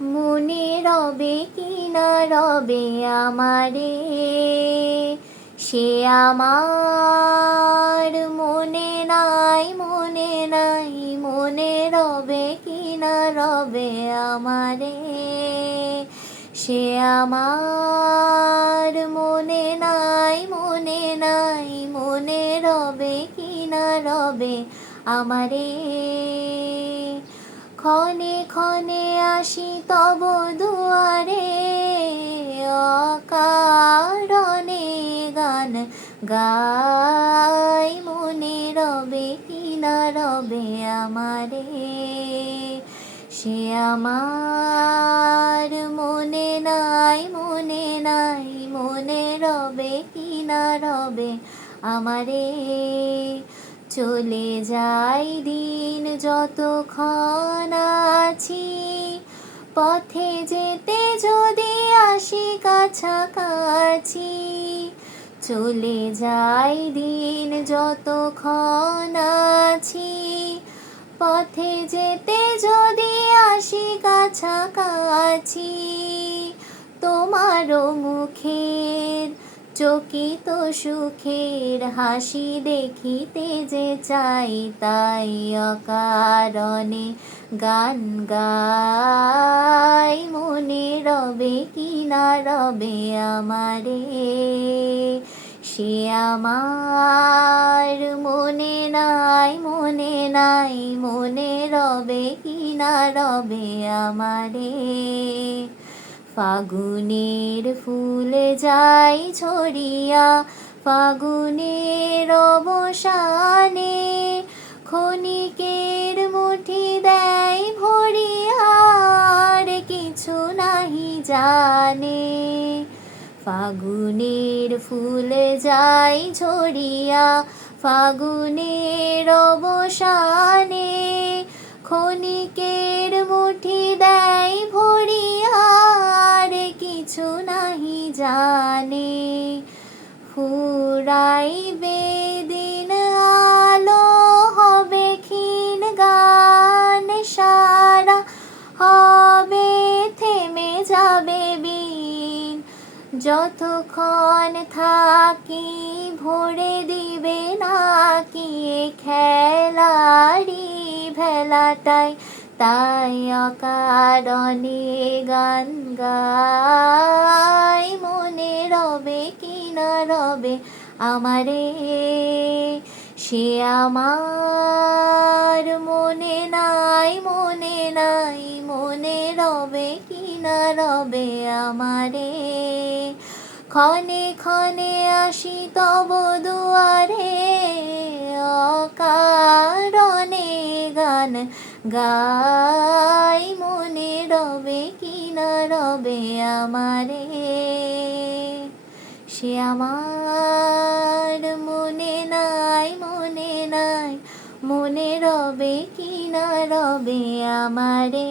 মনে রবে কি না রবে আমারে, সে আমার মনে নাই, মনে নাই, মনে রবে কি না রবে আমারে, সে আমার মনে নাই, মনে নাই, মনে রবে কি না রবে আমারে। ক্ষণে ক্ষণে আসি তব দুয়ারে, অকারণে গান গাই, মনে রবে কি না রবে আমারে, সে আমার মনে নাই, মনে নাই, মনে রবে কি না রবে আমারে। চলে যাই দিন যতক্ষণ আছি, পথে যেতে যদি আসি কাছাকাছি। চলে যাই দিন যতক্ষণ আছি, পথে যেতে যদি আসি কাছাকাছি। তোমারও মুখের চকিত সুখের হাসি দেখিতে যে চাই, তাই অকারণে গান গাই, মনে রবে কি না রবে আমারে, সে আমার মনে নাই, মনে নাই, মনে রবে কি না রবে আমারে। ফাগুনের ফুল যাই ছড়িয়া, ফাগুনের অবসানে ক্ষণিকের মুঠি দেয় ভরিয়া, আর কিছু নাহি জানে। ফাগুনের ফুল যাই ঝরিয়া, ফাগুনের অবসানে ক্ষণিকের মুঠি দেয় ভরিয়া, আর কিছু নাহি জানে। ফুরাইবে দিন আলো হবে ক্ষীণ গান সারা, হবে থেমে যাবে বিন, যতক্ষণ থাকি ভরে দিবে নাকি খেলারি ভেলাটাই, তাই অকারণে গান গাই, মনে রবে কি না রবে আমারে, সে আমার মনে নাই, মনে নাই, মনে রবে কি না রবে আমারে। ক্ষণে ক্ষণে আসি তব দুয়ারে, অকারণে গান গাই, মনে রবে কি না রবে আমারে, সে আমার মনে নাই, মনে নাই, মনে রবে কি না রবে আমারে।